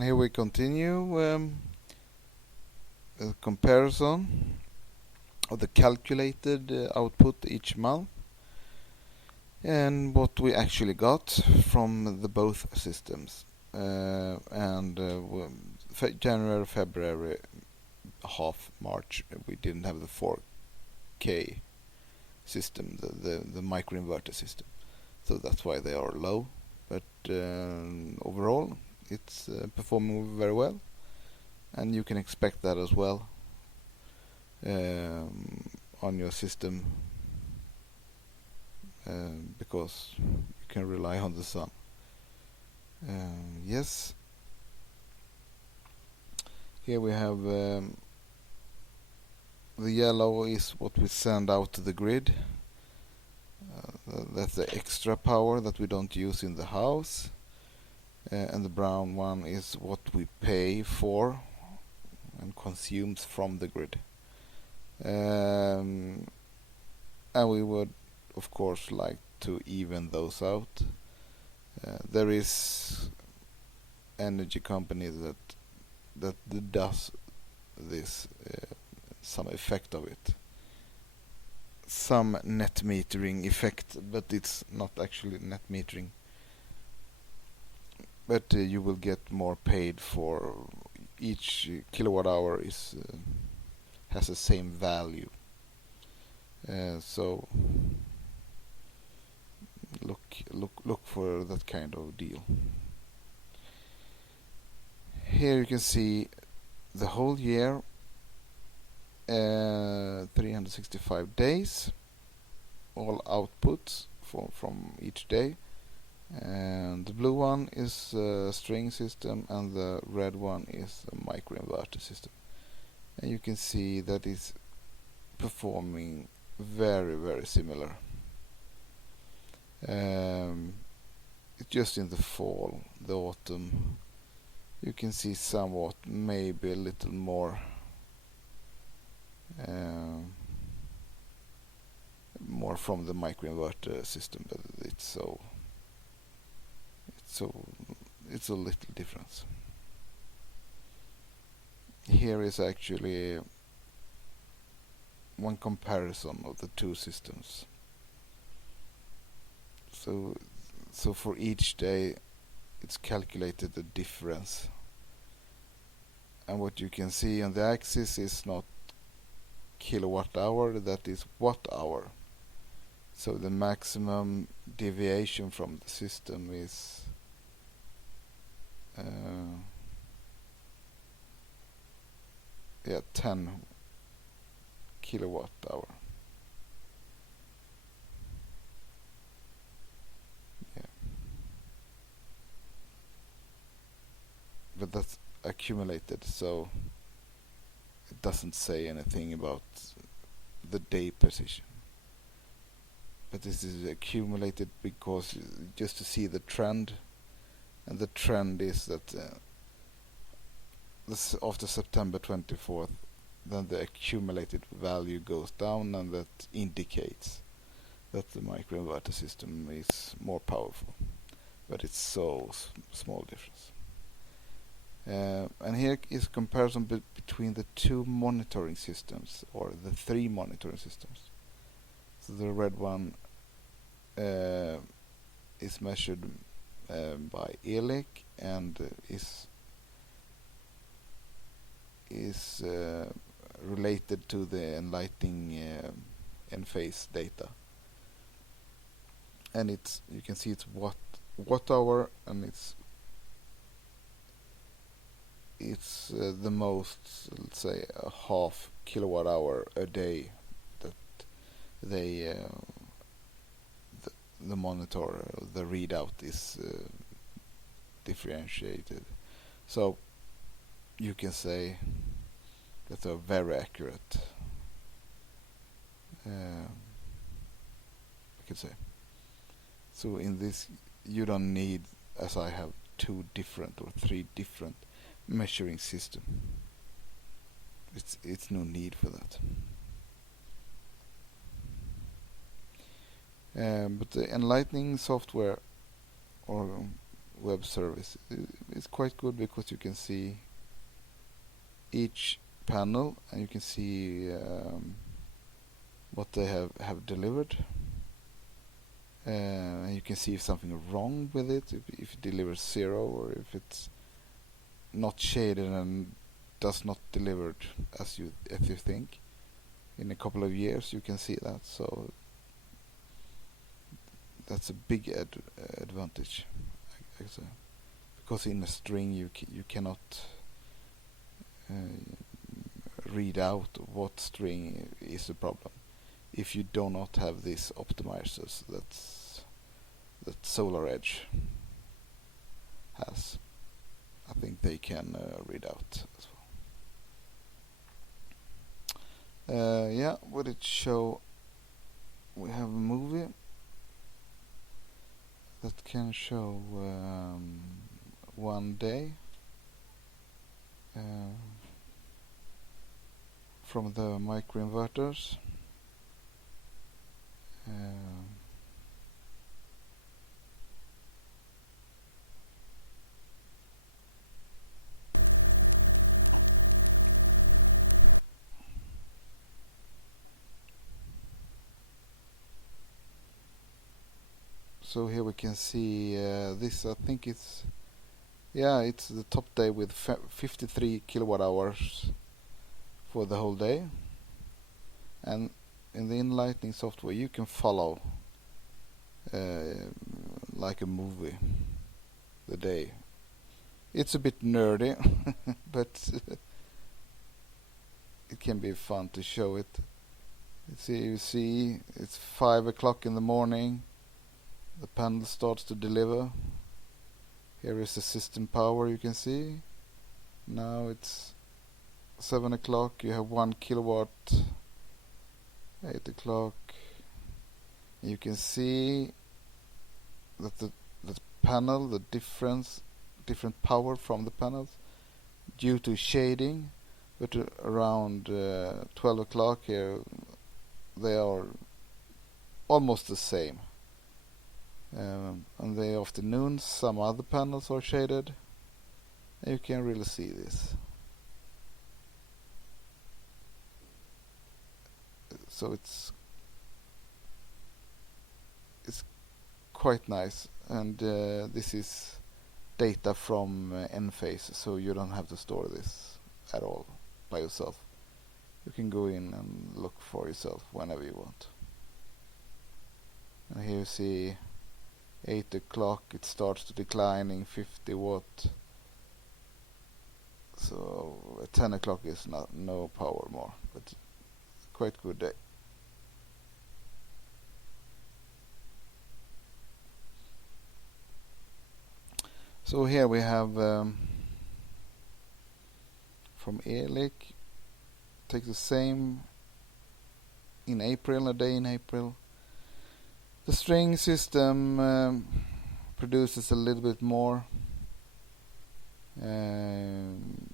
And here we continue a comparison of the calculated output each month and what we actually got from the both systems. January, February, half March, we didn't have the 4K system, the microinverter system. So that's why they are low. But overall, it's performing very well. And you can expect that as well on your system because you can rely on the sun. Yes. Here we have the yellow is what we send out to the grid. That's the extra power that we don't use in the house. And the brown one is what we pay for and consumes from the grid. And we would of course like to even those out. There is energy company that does this, some effect of it, some net metering effect, but it's not actually net metering. But you will get more paid for each kilowatt hour has the same value. So look for that kind of deal. Here you can see the whole year, 365 days, all outputs from each day. And the blue one is a string system and the red one is a microinverter system. And you can see that it's performing very, very similar. It's just in the fall, the autumn, you can see somewhat, maybe a little more from the microinverter system, but it's a little difference. Here is actually one comparison of the two systems. So for each day it's calculated the difference, and what you can see on the axis is not kilowatt hour, that is watt hour. So the maximum deviation from the system is 10 kilowatt hour. But that's accumulated, so it doesn't say anything about the day precision. But this is accumulated because just to see the trend, and the trend is that this after September 24th, then the accumulated value goes down, and that indicates that the microinverter system is more powerful. But it's so small difference. And here is comparison between the two monitoring systems, or the three monitoring systems. So the red one is measured by ELEC and is related to the enlightening Enphase data. And you can see it's watt hour, and it's the most, let's say, a half kilowatt hour a day that they the monitor, the readout is differentiated. So you can say that they're very accurate. I could say. So in this, you don't need, as I have, 2 different or 3 different measuring system. It's no need for that. But the enlightening software, or web service is quite good because you can see each panel and you can see what they have delivered. And you can see if something is wrong with it, if it delivers 0 or if it's not shaded and does not deliver as you think. In a couple of years you can see that, so that's a big advantage, because in a string you cannot read out what string is the problem if you do not have these optimizers that SolarEdge has. I think they can read out as well. Yeah, would it show? We have a movie that can show 1 day from the microinverters. So here we can see this. I think it's the top day with 53 kilowatt hours for the whole day, and in the Enlightening software you can follow like a movie the day. It's a bit nerdy but it can be fun to show it. You see it's 5 o'clock in the morning. The panel starts to deliver. Here is the system power, you can see. Now it's 7 o'clock, you have 1 kilowatt. 8 o'clock. You can see that the panel, the different power from the panels due to shading, but around 12 o'clock here they are almost the same. In the afternoon some other panels are shaded, and you can really see this. So it's quite nice, and this is data from Enphase, so you don't have to store this at all by yourself. You can go in and look for yourself whenever you want. And here you see 8 o'clock it starts to declining 50 watt. So at 10 o'clock is no power more, but quite good day. So here we have from Elik, take the same in April, a day in April. The string system produces a little bit more in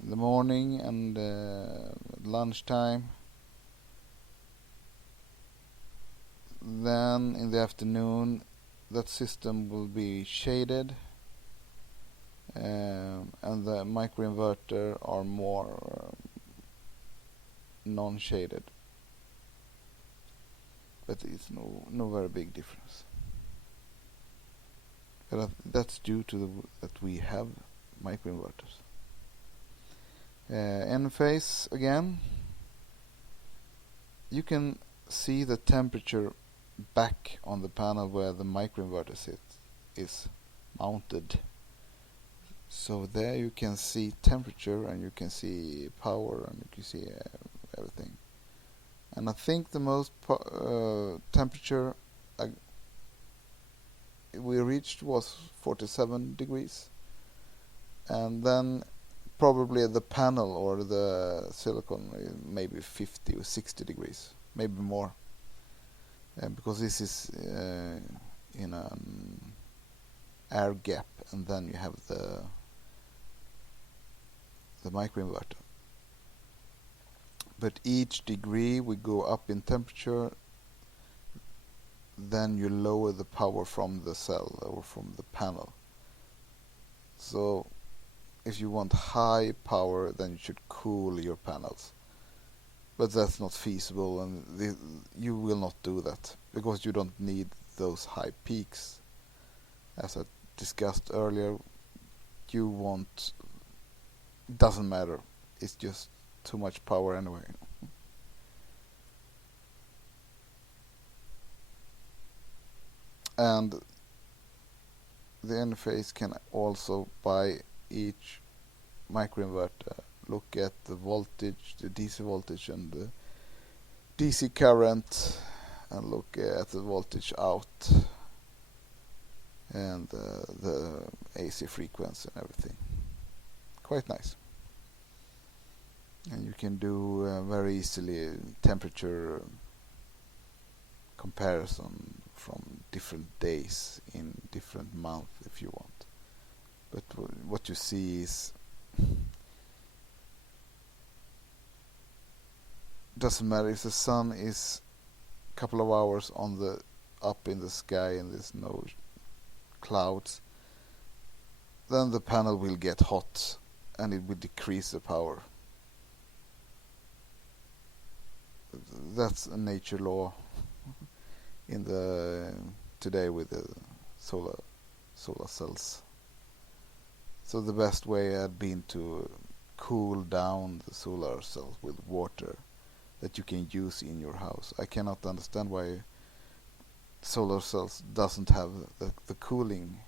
the morning and lunchtime. Then in the afternoon that system will be shaded, and the microinverter are more non-shaded, but it's no very big difference. But that's due to that we have microinverters. Enphase again. You can see the temperature back on the panel where the microinverter is mounted. So there you can see temperature, and you can see power, and you can see everything. And I think the most temperature we reached was 47 degrees, and then probably the panel or the silicon maybe 50 or 60 degrees, maybe more, because this is in an air gap, and then you have the microinverter. But each degree we go up in temperature, then you lower the power from the cell or from the panel. So if you want high power, then you should cool your panels. But that's not feasible, and you will not do that because you don't need those high peaks. As I discussed earlier, you want, doesn't matter, it's just too much power anyway. And the interface can also, by each microinverter, look at the voltage, the DC voltage and the DC current, and look at the voltage out and the AC frequency and everything. Quite nice. And you can do very easily temperature comparison from different days in different months if you want. But what you see is doesn't matter if the sun is a couple of hours on the up in the sky and there's no clouds, then the panel will get hot and it will decrease the power. That's a nature law in the today with the solar cells. So the best way had been to cool down the solar cells with water that you can use in your house. I cannot understand why solar cells doesn't have the cooling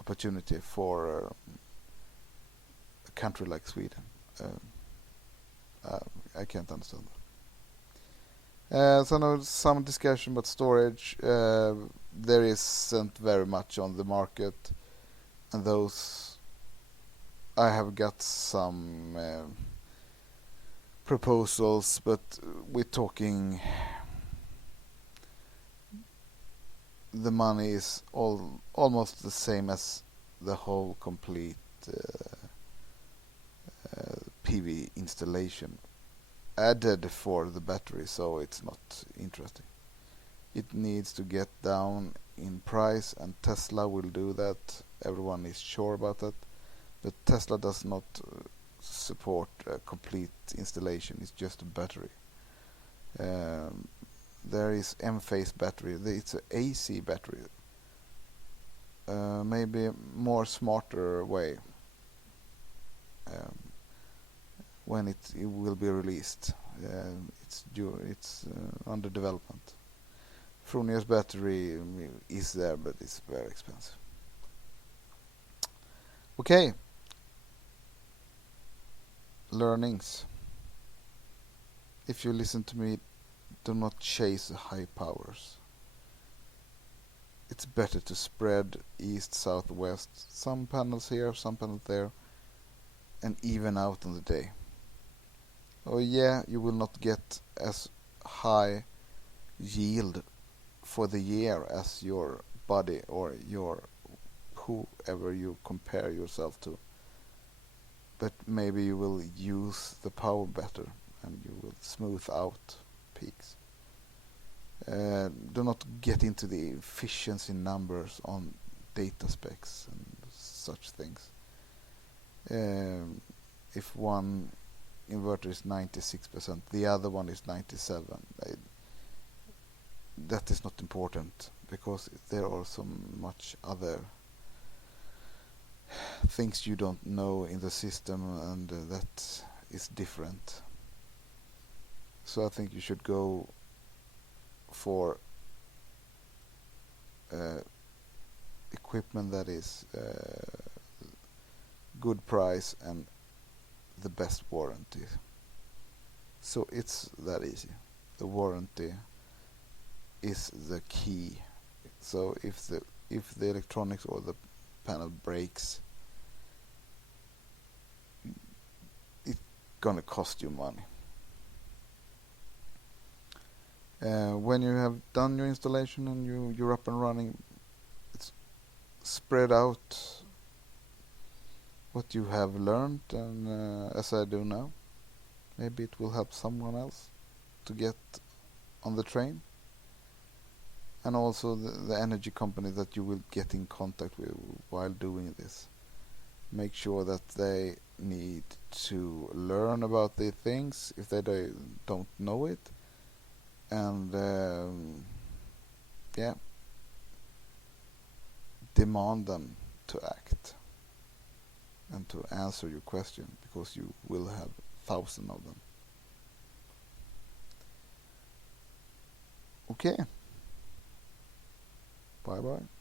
opportunity for a country like Sweden. I can't understand that. So now some discussion about storage. There isn't very much on the market, and those I have got some proposals, but we're talking the money is almost the same as the whole complete PV installation added for the battery, so it's not interesting. It needs to get down in price, and Tesla will do that. Everyone is sure about that, but Tesla does not support a complete installation. It's just a battery. There is M-phase battery. It's an AC battery. Maybe a more smarter way when it will be released. It's under development. Fronius battery is there, but it's very expensive. Okay. Learnings. If you listen to me, do not chase high powers. It's better to spread east, south, west. Some panels here, some panels there, and even out on the day. Oh yeah, you will not get as high yield for the year as your body or your whoever you compare yourself to. But maybe you will use the power better and you will smooth out peaks. Do not get into the efficiency numbers on data specs and such things. If one inverter is 96%, the other one is 97%. That is not important because there are so much other things you don't know in the system, and that is different. So I think you should go for equipment that is good price and the best warranty. So it's that easy. The warranty is the key. So if the electronics or the panel breaks, it's gonna cost you money. When you have done your installation and you're up and running, it's spread out what you have learned, and as I do now, maybe it will help someone else to get on the train. and also the energy company that you will get in contact with while doing this. Make sure that they need to learn about the things if they don't know it, and yeah, demand them to act and to answer your question, because you will have thousands of them. Okay, bye bye.